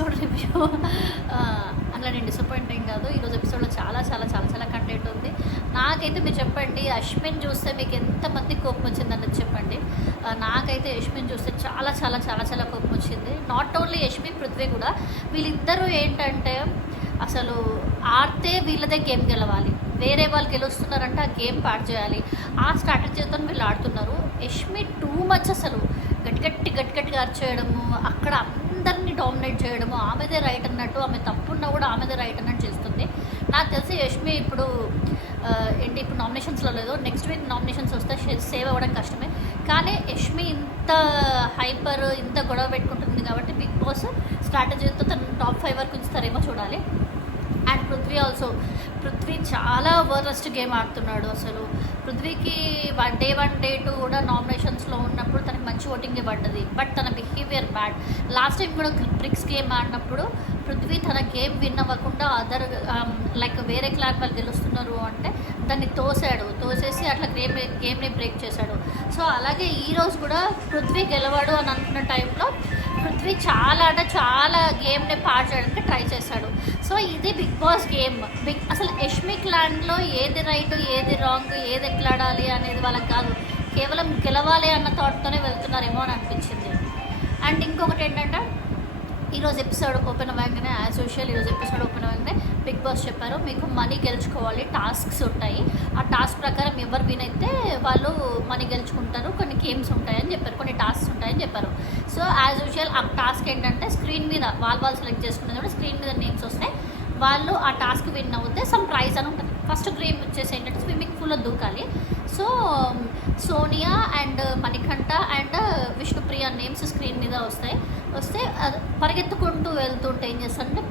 Episode review అలా నేను disappoint ఏం కాదు. ఈరోజు ఎపిసోడ్లో చాలా చాలా చాలా చాలా కంటెంట్ ఉంది. నాకైతే మీరు చెప్పండి, అశ్విన్ చూస్తే మీకు ఎంతమంది కోపం వచ్చిందన్నది చెప్పండి. నాకైతే యష్మిన్ చూస్తే చాలా చాలా చాలా చాలా కోపం వచ్చింది. నాట్ ఓన్లీ యష్మి, పృథ్వీ కూడా. వీళ్ళిద్దరూ ఏంటంటే అసలు ఆడితే వీళ్ళదే గేమ్ గెలవాలి, వేరే వాళ్ళు గెలుస్తున్నారంటే ఆ గేమ్ పాడు చేయాలి, ఆ స్ట్రాటజీతో వీళ్ళు ఆడుతున్నారు. యష్మి టూ మచ్ అసలు గట్టిగా అరిచేయడము, అక్కడ అందరినీ డామినేట్ చేయడము, ఆమెదే రైట్ అన్నట్టు, ఆమె తప్పున్నా కూడా ఆమెదే రైట్ అన్నట్టు చేస్తుంది. నాకు తెలిసి యష్మి ఇప్పుడు ఇప్పుడు నామినేషన్స్లో లేదు, నెక్స్ట్ వీక్ నామినేషన్స్ వస్తే సేవ్ అవ్వడం కష్టమే. కానీ యష్మి ఇంత హైపర్, ఇంత గొడవ పెట్టుకుంటుంది కాబట్టి బిగ్ బాస్ స్ట్రాటజీతో తను టాప్ 5 వరకు ఉంచుతారేమో చూడాలి. అండ్ పృథ్వీ చాలా వరస్ట్ గేమ్ ఆడుతున్నాడు. అసలు పృథ్వీకి డే 1 డే 2 కూడా నామినేషన్స్లో ఉన్నప్పుడు తనకి మంచి ఓటింగే పడ్డది, బట్ తన బిహేవియర్ బ్యాడ్. లాస్ట్ టైం కూడా బ్రిక్స్ గేమ్ ఆడినప్పుడు పృథ్వీ తన గేమ్ విన్ అవ్వకుండా లైక్ వేరే క్లాన్ వాళ్ళు గెలుస్తున్నారు అంటే దాన్ని తోసేసి అట్లా గేమ్ని బ్రేక్ చేశాడు. సో అలాగే ఈరోజు కూడా పృథ్వీ గెలవాడు అని అనుకున్న టైంలో పృథ్వీ చాలా గేమ్ని పాడు చేయడానికి ట్రై చేశాడు. సో ఇది బిగ్ బాస్ గేమ్. అసలు యష్మి క్లాన్లో ఏది రైట్, ఏది రాంగ్, ఏది ఎట్లా ఆడాలి అనేది వాళ్ళకి కాదు, కేవలం గెలవాలి అన్న థాట్తోనే వెళ్తున్నారేమో అని అనిపించింది. అండ్ ఇంకొకటి ఏంటంటే ఈరోజు ఎపిసోడ్ ఓపెన్ అవ్వగానే యాజ్ యూజువల్ ఈరోజు ఎపిసోడ్ ఓపెన్ అవ్వగానే బిగ్ బాస్ చెప్పారు మీకు మనీ గెలుచుకోవాలి, టాస్క్స్ ఉంటాయి, ఆ టాస్క్ ప్రకారం ఎవరు విన్ అయితే వాళ్ళు మనీ గెలుచుకుంటారు, కొన్ని గేమ్స్ ఉంటాయని చెప్పారు, కొన్ని టాస్క్స్ ఉంటాయని చెప్పారు. సో యాజ్ యూజువల్ ఆ టాస్క్ ఏంటంటే స్క్రీన్ మీద వాళ్ళు సెలెక్ట్ చేసుకునేది స్క్రీన్ మీద నేమ్స్ వస్తాయి, వాళ్ళు ఆ టాస్క్ విన్ అవుతే సమ్ ప్రైజ్ అని ఉంటుంది. ఫస్ట్ గేమ్ వచ్చేసి ఏంటంటే స్విమ్మింగ్ పూల్లో దూకాలి. So Sonia and Manikanta and Vishnupriya names screen మీద వస్తే పరిగెత్తుకుంటూ వెళ్తుంటే ఏం చేస్తారంటే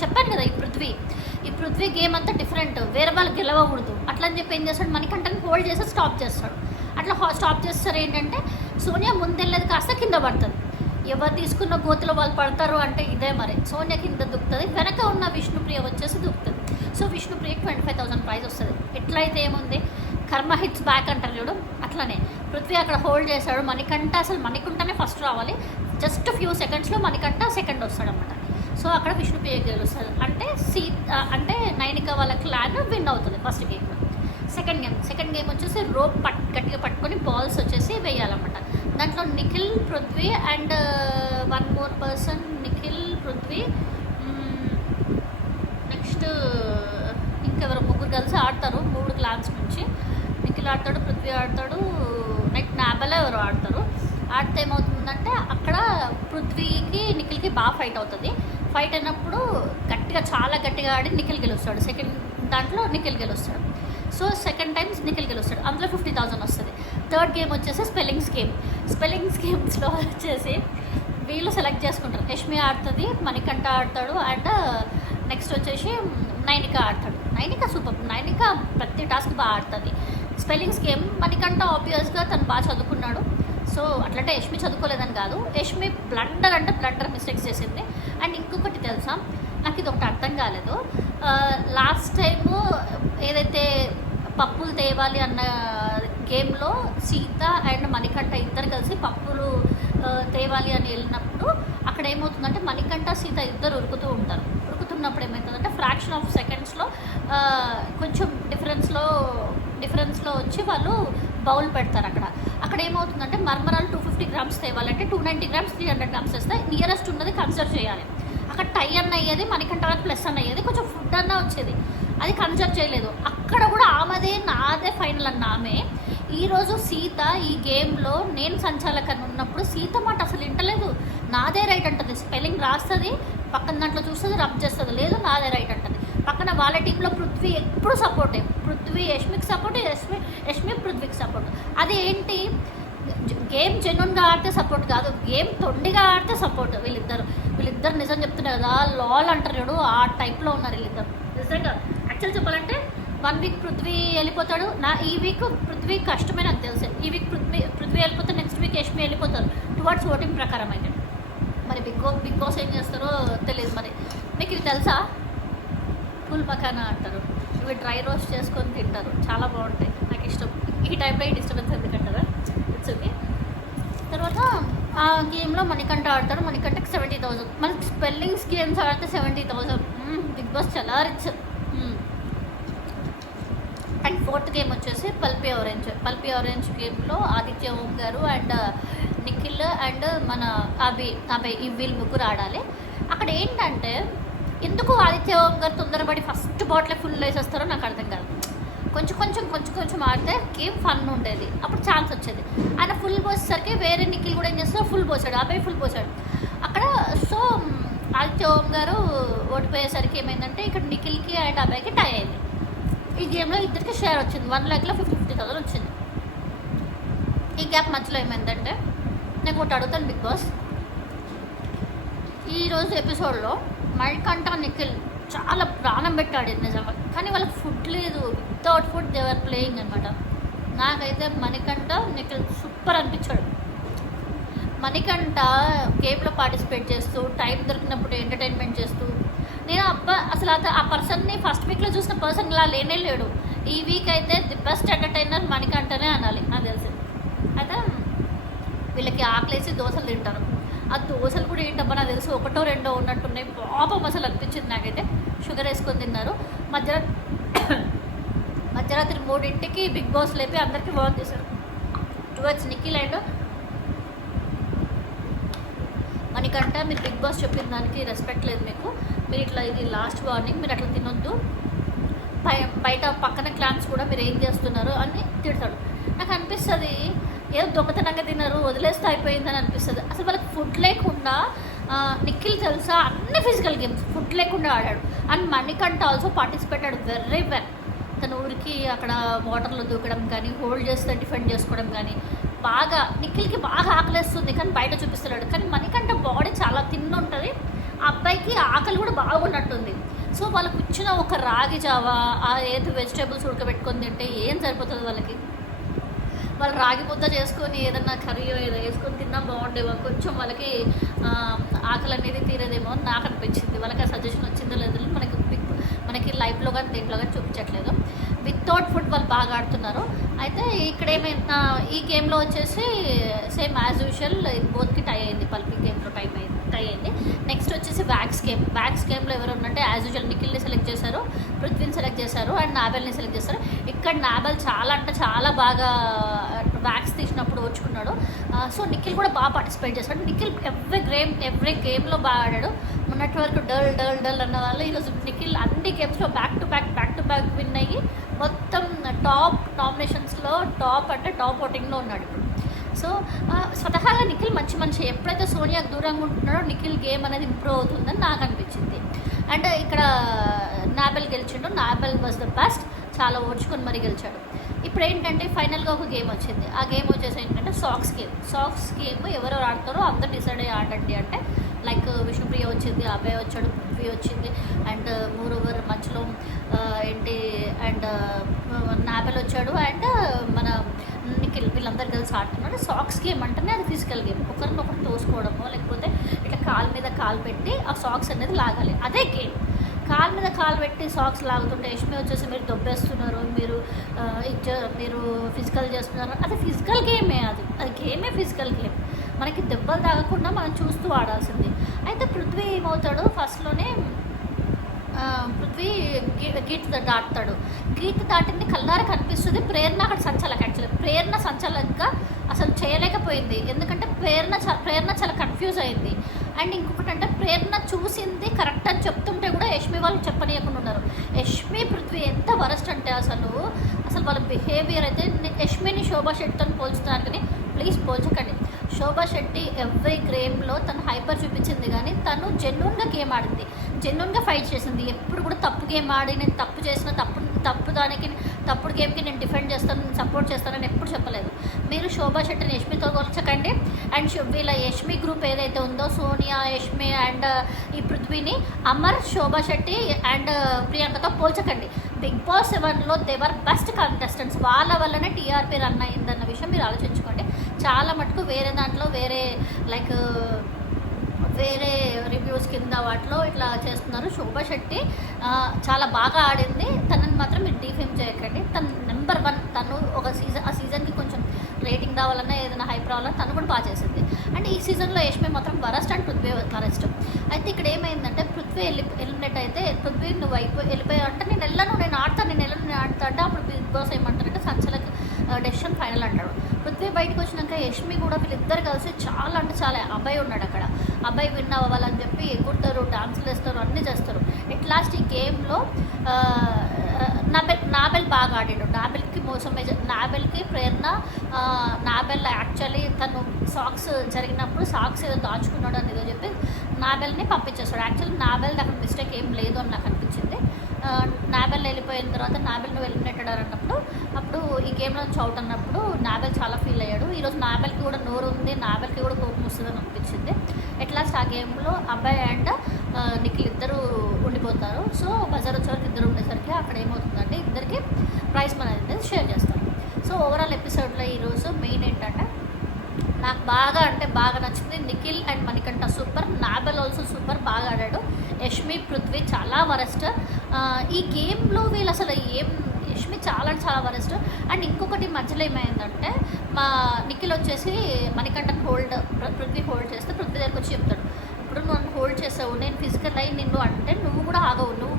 చెప్పాను కదా ఈ పృథ్వీ గేమ్ అంతా డిఫరెంట్, వేరే వాళ్ళు గెలవకూడదు అట్లా అని చెప్పి ఏం చేస్తాడు, మణికంఠని హోల్డ్ చేసి స్టాప్ చేస్తాడు. అట్లా స్టాప్ చేస్తారు ఏంటంటే సోనియా ముందెళ్ళేది కాస్త కింద పడుతుంది, ఎవరు తీసుకున్న గోతులో వాళ్ళు పడతారు అంటే ఇదే మరి. సోనియా కింద దుక్కుతుంది, వెనక ఉన్న విష్ణుప్రియ వచ్చేసి దుక్కుతుంది. సో విష్ణుప్రియకి 25,000 ప్రైజ్ వస్తుంది. ఎట్లయితే ఏముంది, కర్మ హిట్స్ బ్యాక్ అంటారు చూడు, అట్లనే పృథ్వీ అక్కడ హోల్డ్ చేశాడు. మణికంఠనే ఫస్ట్ రావాలి, జస్ట్ ఫ్యూ సెకండ్స్లో మణికంఠ సెకండ్ వస్తాడనమాట. సో అక్కడ విష్ణుప్రియ గెలుస్తుంది అంటే నైనిక వాళ్ళ క్లాన్ విన్ అవుతుంది ఫస్ట్ గేమ్లో. సెకండ్ గేమ్ వచ్చేసి రోప్ గట్టిగా పట్టుకొని బాల్స్ వచ్చేసి వేయాలన్నమాట. దాంట్లో Nikhil, Prithvi and one more person, Nikhil, Prithvi, next ఇంకెవరు ముగ్గురు కలిసి ఆడతారు 3 క్లాన్స్ నుంచి. నిఖిల్ ఆడతాడు, పృథ్వీ ఆడతాడు, నెక్స్ట్ నాబెలా ఎవరు ఆడతారు. ఆడితే ఏమవుతుందంటే అక్కడ పృథ్వీకి నిఖిల్కి బాగా ఫైట్ అవుతుంది. ఫైట్ అయినప్పుడు చాలా గట్టిగా ఆడి నిఖిల్ గెలుస్తాడు. సెకండ్ దాంట్లో నిఖిల్ గెలుస్తాడు. సో సెకండ్ టైమ్స్ నిఖిల్ గెలుస్తాడు, అందులో 50,000 వస్తుంది. థర్డ్ గేమ్ వచ్చేసి స్పెల్లింగ్స్ గేమ్స్లో వచ్చేసి వీళ్ళు సెలెక్ట్ చేసుకుంటారు. యష్మి ఆడుతుంది, మణికంఠ ఆడతాడు అండ్ నెక్స్ట్ వచ్చేసి నైనిక ఆడతాడు. నైనిక సూపర్, నైనిక ప్రతి టాస్క్ బాగా ఆడుతుంది. స్పెల్లింగ్స్ గేమ్ మణికంఠ ఆబ్వియస్గా తను బాగా చదువుకున్నాడు. సో అట్లంటే యష్మి చదువుకోలేదని కాదు, యష్మి బ్లండర్ మిస్టేక్స్ చేసింది. అండ్ ఇంకొకటి తెలుసా, నాకు ఇది ఒకటి అర్థం కాలేదు. లాస్ట్ టైము ఏదైతే పప్పులు తేవాలి అన్న గేమ్లో సీత అండ్ మణికంఠ ఇద్దరు కలిసి పప్పులు తేవాలి అని వెళ్ళినప్పుడు అక్కడ ఏమవుతుందంటే మణికంఠ సీత ఇద్దరు ఉరుకుతున్నప్పుడు ఏమవుతుందంటే ఫ్రాక్షన్ ఆఫ్ సెకండ్స్లో కొంచెం డిఫరెన్స్లో వచ్చి వాళ్ళు బౌల్ పెడతారు. అక్కడ ఏమవుతుందంటే మర్మరాలు 250 గ్రామ్స్ తేవాలంటే 290 గ్రామ్స్ 300 గ్రామ్స్ వేస్తే నియరెస్ట్ ఉన్నది కన్సిడర్ చేయాలి. అక్కడ టై అన్న అయ్యేది, మణికంఠ ప్లస్ అన్న అయ్యేది, కొంచెం ఫుడ్ అన్న వచ్చేది, అది కన్సిడర్ చేయలేదు. అక్కడ కూడా నాదే ఫైనల్ అన్న ఆమె. ఈరోజు సీత ఈ గేమ్లో నేను సంచాలకని ఉన్నప్పుడు సీత మాట అసలు వింటలేదు, నాదే రైట్ అంటుంది. స్పెల్లింగ్ రాస్తుంది, పక్కన దాంట్లో చూస్తుంది, రబ్ చేస్తుంది, లేదు నాదే రైట్ అంటుంది. పక్కన వాళ్ళ టీంలో పృథ్వీ ఎప్పుడు సపోర్టే, పృథ్వీ యష్మికి సపోర్ట్, యష్మి పృథ్వీకి సపోర్ట్. అది ఏంటి, గేమ్ జెన్యున్గా ఆడితే సపోర్ట్ కాదు, గేమ్ తొండిగా ఆడితే సపోర్ట్. వీళ్ళిద్దరు నిజం చెప్తున్నారు కదా, లాల్ అంటారు చూడు, ఆ టైప్లో ఉన్నారు వీళ్ళిద్దరు నిజంగా. యాక్చువల్ చెప్పాలంటే 1 వీక్ పృథ్వీ వెళ్ళిపోతాడు, ఈ వీక్ పృథ్వీ కష్టమే నాకు తెలిసి. ఈ వీక్ పృథ్వీ వెళ్ళిపోతే నెక్స్ట్ వీక్ యష్మి వెళ్ళిపోతారు టువర్డ్స్ ఓటింగ్ ప్రకారం అయితే. మరి బిగ్ బాస్ ఏం చేస్తారో తెలియదు. మరి మీకు ఇవి తెలుసా, ఫుల్ మకానా అంటారు, ఇవి డ్రై రోస్ట్ చేసుకొని తింటారు, చాలా బాగుంటాయి, నాకు ఇష్టం. ఈ టైంలో ఈ డిస్టర్బెన్స్ ఎందుకంటారా, ఇట్స్ ఓకే. తర్వాత ఆ గేమ్లో మణికంఠ ఆడతాడు. మణికంఠకి 70,000. మనకి స్పెల్లింగ్స్ గేమ్స్ ఆడితే 70,000. బిగ్ బాస్ చాలా రిచ్. అండ్ ఫోర్త్ గేమ్ వచ్చేసి పల్పీ ఆరెంజ్. పల్పీ ఆరెంజ్ గేమ్లో ఆదిత్య ఓం గారు అండ్ నిఖిల్ అండ్ మన అభయ్ ఈ వీళ్ళు ముగ్గురు ఆడాలి. అక్కడ ఏంటంటే ఎందుకు ఆదిత్య ఓం గారు తొందరపడి ఫస్ట్ బాటిల్ ఫుల్ వేసేస్తారో నాకు అర్థం కాదు. కొంచెం ఆడితే గేమ్ ఫన్ ఉండేది, అప్పుడు ఛాన్స్ వచ్చేది. ఆయన ఫుల్ పోసేసరికి వేరే నిఖిల్ కూడా ఏం చేస్తారో ఫుల్ పోసాడు, అబ్బాయి ఫుల్ పోసాడు అక్కడ. సో ఆదిత్య ఓం గారు ఓడిపోయేసరికి ఏమైందంటే ఇక్కడ నిఖిల్కి అండ్ అబ్బాయికి టై అయింది. ఈ గేమ్లో ఇద్దరికి షేర్ వచ్చింది, 1 lakhలో 50,000 వచ్చింది. ఈ గ్యాప్ మధ్యలో ఏమైందంటే నేను ఒకటి అడుగుతాను బిగ్ బాస్, ఈరోజు ఎపిసోడ్లో మణికంఠ నిఖిల్ చాలా ప్రాణం పెట్టాడు నిజంగా, కానీ వాళ్ళకి ఫుడ్ లేదు. వితౌట్ ఫుడ్ దేవర్ ప్లేయింగ్ అనమాట. నాకైతే మణికంఠ నిఖిల్ సూపర్ అనిపించాడు. మణికంఠ గేమ్లో పార్టిసిపేట్ చేస్తూ టైం దొరికినప్పుడు ఎంటర్టైన్మెంట్ చేస్తూ, నేను అసలు ఆ పర్సన్ని ఫస్ట్ వీక్లో చూసిన పర్సన్ ఇలా లేనే లేడు. ఈ వీక్ అయితే ది బెస్ట్ ఎంటర్టైనర్ మణికంఠనే అనాలి నాకు తెలిసి. అయితే వీళ్ళకి ఆకలేసి దోశలు తింటారు. ఆ దోశలు కూడా ఏంటబ్బా నాకు తెలిసి 1 2 ఉన్నట్టున్నాయి. పాపం అసలు అనిపించింది నాకైతే. షుగర్ వేసుకొని తిన్నారు. మధ్యరాత్రి 3ంటికి బిగ్ బాస్ లేపి అందరికీ వార్న్ చేశారు. టువర్డ్స్ నిఖిల్ అండ్ మణికంఠ, మీరు బిగ్ బాస్ చెప్పిన దానికి రెస్పెక్ట్ లేదు మీకు, మీరు ఇట్లా ఇది లాస్ట్ వార్నింగ్, మీరు అట్లా తినొద్దు, బయట పక్కన క్లాన్స్ కూడా మీరు ఏం చేస్తున్నారు అని తిడతాడు. నాకు అనిపిస్తుంది ఏదో దొంగతనంగా తిన్నారు వదిలేస్తే అయిపోయిందని అనిపిస్తుంది. అసలు వాళ్ళకి ఫుడ్ లేకుండా నిఖిల్ తెలుసా అన్ని ఫిజికల్ గేమ్స్ ఫుడ్ లేకుండా ఆడాడు. And Manikanta also participated very well. తన ఊరికి అక్కడ వాటర్లో దూకడం కానీ, హోల్డ్ చేస్తే డిఫెండ్ చేసుకోవడం కానీ, బాగా నిఖిల్కి బాగా ఆకలిస్తుంది కానీ బయట చూపిస్తున్నాడు. కానీ మణికంఠ బాడీ చాలా తిన్న ఉంటుంది, ఆ అబ్బాయికి ఆకలి కూడా బాగున్నట్టుంది. సో వాళ్ళకి ఇచ్చిన ఒక రాగి జావా, ఏదో వెజిటేబుల్స్ ఉడకబెట్టుకొని తింటే ఏం సరిపోతుంది వాళ్ళకి. వాళ్ళు రాగి ముద్ద చేసుకొని ఏదన్నా కర్రీ ఏదో వేసుకొని తిన్నా బాగుండేవో, కొంచెం వాళ్ళకి ఆకలి అనేది తీరేదేమో అని నాకు అనిపించింది. వాళ్ళకి ఆ సజెషన్ వచ్చిందో లేదో మనకి లైఫ్లో కానీ దేంట్లో కానీ చూపించట్లేదు. వితౌట్ ఫుడ్ వాళ్ళు బాగా ఆడుతున్నారు. అయితే ఇక్కడ ఏమైనా ఈ గేమ్లో వచ్చేసి సేమ్ యాజ్ యూజువల్ బోత్కి టై అయింది. పల్పీ గేమ్లో టై అయింది. నెక్స్ట్ వచ్చేసి వ్యాక్స్ గేమ్లో ఎవరు ఉన్నట్టే యాజ్ యూజువల్ నిఖిల్ని సెలెక్ట్ చేశారు, పృథ్వీని సెలెక్ట్ చేశారు అండ్ నాబెల్ని సెలెక్ట్ చేశారు. ఇక్కడ నాబెల్ చాలా అంటే చాలా బాగా వ్యాక్స్ తీసినప్పుడు వచ్చుకున్నాడు. సో నిఖిల్ కూడా బాగా పార్టిసిపేట్ చేశాడు. నిఖిల్ ఎవ్రీ గేమ్లో బాగా ఆడాడు. మొన్నటి వరకు డల్ అన్న వాళ్ళు ఈరోజు నిఖిల్ అన్ని గేమ్స్లో బ్యాక్ టు బ్యాక్ విన్ అయ్యి మొత్తం టాప్ నామినేషన్స్లో టాప్ ఓటింగ్లో ఉన్నాడు ఇప్పుడు. సో స్వతహాగా నిఖిల్ మంచి మనిషి. ఎప్పుడైతే సోనియాకు దూరంగా ఉంటున్నాడో నిఖిల్ గేమ్ అనేది ఇంప్రూవ్ అవుతుందని నాకు అనిపించింది. అండ్ ఇక్కడ నాబెల్ గెలిచిండు. నాబెల్ వాజ్ ద బెస్ట్, చాలా ఓడ్చుకొని మరీ గెలిచాడు. ఇప్పుడు ఏంటంటే ఫైనల్గా ఒక గేమ్ వచ్చింది. ఆ గేమ్ వచ్చేసి ఏంటంటే సాక్స్ గేమ్ ఎవరెవరు ఆడతారో అందరూ డిసైడ్ అయ్యి ఆడండి అంటే, లైక్ విష్ణుప్రియ వచ్చింది, అభయ్ వచ్చాడు, పృథ్వీ వచ్చింది అండ్ మోరోవర్ మధ్యలో ఏంటి అండ్ నాబెల్ వచ్చాడు అండ్ మన నిఖిల్, వీళ్ళందరూ కలిసి ఆడుతున్నాడు. సాక్స్ గేమ్ అంటేనే అది ఫిజికల్ గేమ్. ఒకరినొకరు తోసుకోవడమో లేకపోతే ఇట్లా కాలు మీద కాలు పెట్టి ఆ సాక్స్ అనేది లాగాలి, అదే గేమ్. కాలు మీద కాలు పెట్టి సాక్స్ లాగుతుంటే యష్మి వచ్చేసి మీరు దొబ్బేస్తున్నారు, మీరు ఫిజికల్ చేస్తున్నారు, అది ఫిజికల్ గేమే. అది గేమే ఫిజికల్ గేమ్. మనకి దెబ్బలు తాగకుండా మనం చూస్తూ ఆడాల్సింది. అయితే పృథ్వీ ఏమవుతాడు, ఫస్ట్లోనే పృథ్వీ గీత దాటుతాడు. గీత దాటింది కల్లారా కనిపిస్తుంది. ప్రేరణ అక్కడ సంచాలక, యాక్చువల్లీ ప్రేరణ సంచాలకంగా అసలు చేయలేకపోయింది. ఎందుకంటే ప్రేరణ చాలా కన్ఫ్యూజ్ అయింది. అండ్ ఇంకొకటి అంటే ప్రేరణ చూసింది కరెక్ట్ అని చెప్తుంటే కూడా యష్మి వాళ్ళు చెప్పనీయకుండా ఉన్నారు. యష్మి పృథ్వీ ఎంత వరస్ట్ అంటే అసలు వాళ్ళ బిహేవియర్ అయితే. యష్మిని శోభా శెట్టితో పోల్చుతున్నారు కానీ ప్లీజ్ పోల్చకండి. శోభా శెట్టి ఎవ్రీ గేమ్లో తను హైపర్ చూపించింది కానీ తను జెన్యున్గా గేమ్ ఆడింది, జెన్యున్గా ఫైట్ చేసింది. ఎప్పుడు కూడా తప్పు గేమ్ ఆడి నేను తప్పు చేసిన తప్పుడు గేమ్కి నేను డిఫెండ్ చేస్తాను, నేను సపోర్ట్ చేస్తానని ఎప్పుడు చెప్పలేదు. మీరు శోభా శెట్టిని యష్మితో పోల్చకండి. అండ్ వీళ్ళ యష్మి గ్రూప్ ఏదైతే ఉందో సోనియా, యష్మి అండ్ ఈ పృథ్వీని అమర్, శోభా శెట్టి అండ్ ప్రియాంకతో పోల్చకండి. బిగ్ బాస్ 7లో దేవర్ బెస్ట్ కంటెస్టెంట్స్. వాళ్ళ వల్లనే టీఆర్పీ రన్ అయిందన్న విషయం మీరు ఆలోచించుకోండి. చాలా మటుకు వేరే దాంట్లో వేరే రివ్యూస్ కింద వాటిలో ఇట్లా చేస్తున్నారు. శోభా శెట్టి చాలా బాగా ఆడింది, తనని మాత్రం మీరు డిఫేమ్ చేయకండి. తను నెంబర్ 1. తను ఆ సీజన్కి కొంచెం రేటింగ్ రావాలన్నా ఏదైనా హైప్ రావాలన్నా తను కూడా బాగా చేసింది. అండ్ ఈ సీజన్లో యష్మి మాత్రం వరస్ట్ అండ్ పృథ్వీ వరస్ట్. అయితే ఇక్కడ ఏమైందంటే పృథ్వీ ఎలిమినేట్ అయితే పృథ్వీ నువ్వు వెళ్ళిపోయావు అంటే నేను ఆడతాను అంటే అప్పుడు బిగ్ బాస్ ఏమంటారంటే సంచలక డెసిషన్ ఫైనల్ అంటాడు. పృథ్వీ బయటకు వచ్చినాక యష్మి కూడా వీళ్ళిద్దరు కలిసి చాలా అంటే చాలా అబ్బాయి ఉన్నాడు అక్కడ. అబ్బాయి విన్ అవ్వాలని చెప్పి ఎగురుతారు, డాన్సులు వేస్తారు, అన్నీ చేస్తారు. ఎట్ లాస్ట్ ఈ గేమ్లో నాబెల్ బాగా ఆడాడు. నాబెల్కి మోసం నాబెల్కి ప్రేరణ నాబెల్ యాక్చువల్లీ తను సాక్స్ జరిగినప్పుడు సాక్స్ ఏదో దాచుకున్నాడు అని ఏదో చెప్పి నాబెల్ని పంపించేస్తాడు. యాక్చువల్లీ నాబెల్ అక్కడ మిస్టేక్ ఏం లేదు అని నాకు అనిపించింది. నాబెల్ వెళ్ళిపోయిన తర్వాత నాబెల్ నువ్వు ఎలిమినేటెడ్ అన్నప్పుడు అప్పుడు ఈ గేమ్లో నుంచి అవుట్ అన్నప్పుడు నాబెల్ చాలా ఫీల్ అయ్యాడు. ఈరోజు నాబెల్కి కూడా నోరు ఉంది, నాబెల్కి కూడా కోపం వస్తుందని అనిపించింది. ఎట్లాస్ట్ ఆ గేమ్లో అబ్బాయి అండ్ నిఖిల్ ఇద్దరు ఉండిపోతారు. సో బజార్ వచ్చేవరకు ఇద్దరు ఉండేసరికి అక్కడ ఏమవుతుందంటే ఇద్దరికి ప్రైజ్ మనీ అనేది షేర్ చేస్తారు. సో ఓవరాల్ ఎపిసోడ్లో ఈరోజు మెయిన్ ఏంటంటే నాకు బాగా అంటే బాగా నచ్చింది Nikhil and Manikanta super, Nabeel also super, బాగా ఆడాడు. యష్మి పృథ్వీ చాలా వరస్ట్. ఈ గేమ్లో వీళ్ళు అసలు యష్మి చాలా చాలా వరస్ట్. అండ్ ఇంకొకటి మధ్యలో ఏమైందంటే మా నిఖిల్ వచ్చేసి మణికంఠని పృథ్వీ హోల్డ్ చేస్తే పృథ్వీ దగ్గరికి వచ్చి చెప్తాడు, ఇప్పుడు నువ్వు నన్ను హోల్డ్ చేసావు, నేను ఫిజికల్ అయ్యి నిన్ను అంటే నువ్వు కూడా ఆగవు, నువ్వు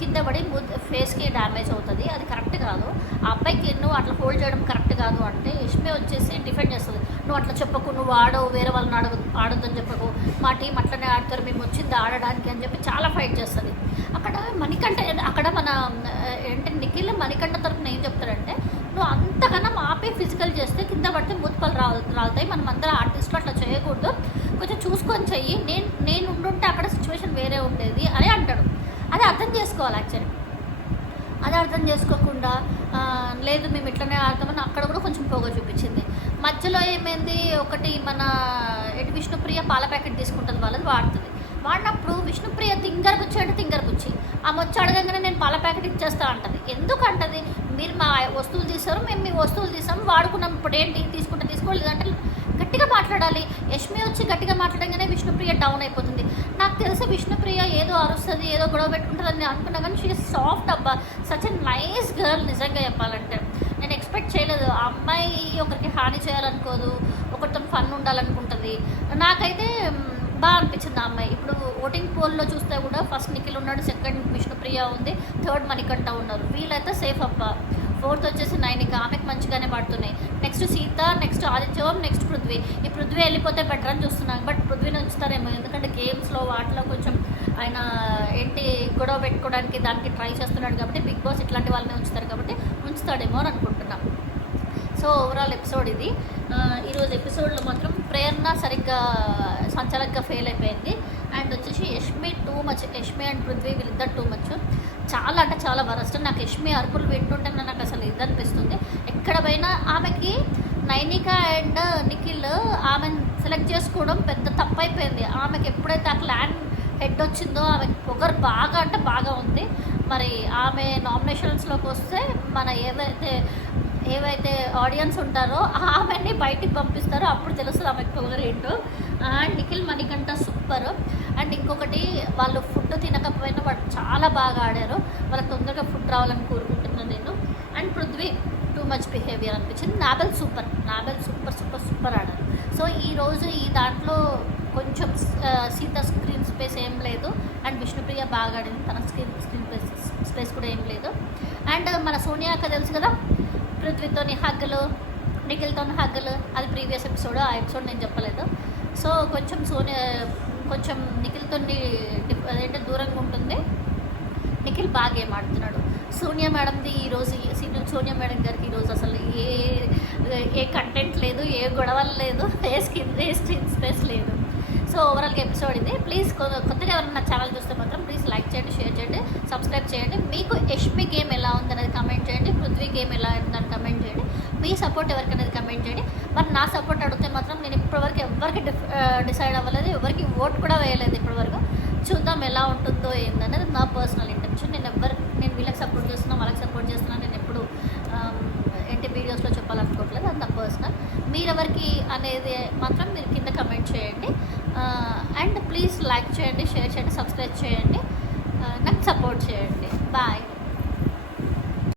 కింద పడి ఫేస్కి డ్యామేజ్ అవుతుంది, అది కరెక్ట్ కాదు, ఆ అబ్బాయికి నువ్వు అట్లా హోల్డ్ చేయడం కరెక్ట్ కాదు అంటే యష్మి వచ్చేసి డిఫెండ్ చేస్తుంది. నువ్వు అట్లా చెప్పకు, నువ్వు ఆడవు, వేరే వాళ్ళని ఆడొద్దని చెప్పకు, మా టీం అట్లనే ఆడతారు, మేము వచ్చింది ఆడడానికి అని చెప్పి చాలా ఫైట్ చేస్తుంది. అక్కడ అక్కడ మన ఏంటి నిఖిల్ మణికంఠ తరఫున ఏం చెప్తాడంటే నువ్వు అంతకన్నా ఆపే ఫిజికల్ చేస్తే కింద పడితే మూతపలు రాలుతాయి, మనం అందరూ ఆర్టిస్టులు అట్లా చేయకూడదు, కొంచెం చూసుకొని చెయ్యి, నేను ఉండుంటే అక్కడ సిచ్యువేషన్ వేరే ఉండేది అని అంటాడు. అది అర్థం చేసుకోవాలి యాక్చువల్లీ. అది అర్థం చేసుకోకుండా లేదు మేము ఇట్లనే ఆడతామని అక్కడ కూడా కొంచెం పొగ చూపించింది. మధ్యలో ఏమైంది, ఒకటి మన విష్ణుప్రియ పాల ప్యాకెట్ తీసుకుంటుంది, వాళ్ళది వాడినప్పుడు విష్ణుప్రియ తింగరపుచ్చి ఆమె వచ్చి అడగంగానే నేను పాల ప్యాకెట్ ఇచ్చేస్తా అంటది. ఎందుకంటది, మీరు మా వస్తువులు తీస్తారు, మేము మీ వస్తువులు తీసాము, వాడుకున్నాం, ఇప్పుడు ఏంటి తీసుకోలేదు అంటే గట్టిగా మాట్లాడాలి. యష్మి వచ్చి గట్టిగా మాట్లాడగానే విష్ణుప్రియ డౌన్ అయిపోతుంది. నాకు తెలిసి విష్ణుప్రియ ఏదో అరుస్తుంది, ఏదో గొడవ పెట్టుకుంటుందని అనుకున్నా, కానీ షీ సాఫ్ట్ అబ్బా, సచ్ ఎ నైస్ గర్ల్. నిజంగా చెప్పాలంటే నేను ఎక్స్పెక్ట్ చేయలేదు. ఆ అమ్మాయి ఒకరికి హాని చేయాలనుకోదు, ఒకరితో ఫన్ ఉండాలనుకుంటుంది. నాకైతే బాగా అనిపించింది ఆ అమ్మాయి. ఇప్పుడు ఓటింగ్ పోల్లో చూస్తే కూడా ఫస్ట్ నిఖిల్ ఉన్నాడు, సెకండ్ విష్ణుప్రియ ఉంది, థర్డ్ మణికంఠ ఉన్నారు. వీళ్ళైతే సేఫ్ అబ్బా. ఫోర్త్ వచ్చేసి నైనిక, ఆమెకు మంచిగానే పడుతున్నాయి. Next Seetha, next Adityam, next Prithvi. ఈ పృథ్వీ వెళ్ళిపోతే బెటర్ అని చూస్తున్నాను, బట్ పృథ్వీని ఉంచుతారేమో, ఎందుకంటే గేమ్స్లో వాటిలో కొంచెం ఆయన గొడవ పెట్టుకోవడానికి దానికి ట్రై చేస్తున్నాడు కాబట్టి బిగ్ బాస్ ఇట్లాంటి వాళ్ళని ఉంచుతారు కాబట్టి ఉంచుతాడేమో అని అనుకుంటున్నాను. సో ఓవరాల్ ఎపిసోడ్ ఇది. ఈరోజు ఎపిసోడ్లో మాత్రం ప్రేరణ సరిగ్గా సంచలనంగా ఫెయిల్ అయిపోయింది. అండ్ వచ్చేసి Yashmi too much, Yashmi and Prithvi వీళ్ళిద్దరు టూ మచ్, చాలా అంటే చాలా వరస్ట్. నాకు యష్మి అరుపులు వింటుంటే నాకు అసలు ఇది అనిపిస్తుంది. ఎక్కడ పోయినా ఆమెకి నైనిక అండ్ నిఖిల్ ఆమెను సెలెక్ట్ చేసుకోవడం పెద్ద తప్పు అయిపోయింది. ఆమెకి ఎప్పుడైతే ఆ క్లాన్ హెడ్ వచ్చిందో ఆమె పొగరు బాగా అంటే బాగా ఉంది. మరి ఆమె నామినేషన్స్లోకి వస్తే మన ఏవైతే ఆడియన్స్ ఉంటారో ఆమెని బయటికి పంపిస్తారో అప్పుడు తెలుస్తుంది ఆమెకు పొగరు ఏంటో. And Nikhil Manikanta super. And ఇంకొకటి, వాళ్ళు ఫుడ్ తినకపోయినా వాళ్ళు చాలా బాగా ఆడారు, వాళ్ళకి తొందరగా ఫుడ్ రావాలని కోరుకుంటున్నాను నేను. And Prithvi too much behaviour అనిపించింది. నాబెల్ సూపర్ ఆడారు. సో ఈరోజు ఈ దాంట్లో కొంచెం సీత స్క్రీన్ స్పేస్ ఏం లేదు, అండ్ విష్ణుప్రియ బాగా ఆడింది, తన స్క్రీన్ స్పేస్ కూడా ఏం లేదు. అండ్ మన సోనియా అక్క తెలుసు కదా, పృథ్వీతోని హగ్గులు, నిఖిల్తో హగ్గులు, అది ప్రీవియస్ ఎపిసోడ్, ఆ ఎపిసోడ్ నేను చెప్పలేదు. సో కొంచెం నిఖిల్తో అదేంటే దూరంగా ఉంటుంది. నిఖిల్ బాగా గేమ్ ఆడుతున్నాడు. సోనియా మేడంది ఈరోజు సోనియా మేడం గారికి ఈరోజు అసలు ఏ కంటెంట్ లేదు, ఏ గొడవలు లేదు, ఏ స్క్రీన్ స్పేస్ లేదు. సో ఓవరాల్గా ఎపిసోడ్ ఇది. ప్లీజ్ కొత్తగా ఎవరైనా నా ఛానల్ చూస్తే మాత్రం ప్లీజ్ లైక్ చేయండి, షేర్ చేయండి, సబ్స్క్రైబ్ చేయండి. మీకు యష్మి గేమ్ ఎలా ఉందనేది కమెంట్ చేయండి, పృథ్వీ గేమ్ ఎలా ఉందని కమెంట్ చేయండి. మీ సపోర్ట్ ఎవరికనేది కమెంట్ చేయండి. మరి నా సపోర్ట్ అడిగితే మాత్రం నేను ఇప్పటివరకు ఎవరికి డిసైడ్ అవ్వలేదు, ఎవరికి ఓట్ కూడా వేయలేదు ఇప్పటివరకు. చూద్దాం ఎలా ఉంటుందో ఏందనేది నా పర్సనల్ ఇంటెన్షన్. నేను వీళ్ళకి సపోర్ట్ చేస్తున్నాను, వాళ్ళకి సపోర్ట్ చేస్తున్నాను, నేను ఎప్పుడు వీడియోస్లో చెప్పాలనుకోవట్లేదు, అది నా పర్సనల్. మీరెవరికి అనేది మాత్రం మీరు కింద కమెంట్ చేయండి. అండ్ ప్లీజ్ లైక్ చేయండి, షేర్ చేయండి, సబ్స్క్రైబ్ చేయండి, నాకు సపోర్ట్ చేయండి. బాయ్.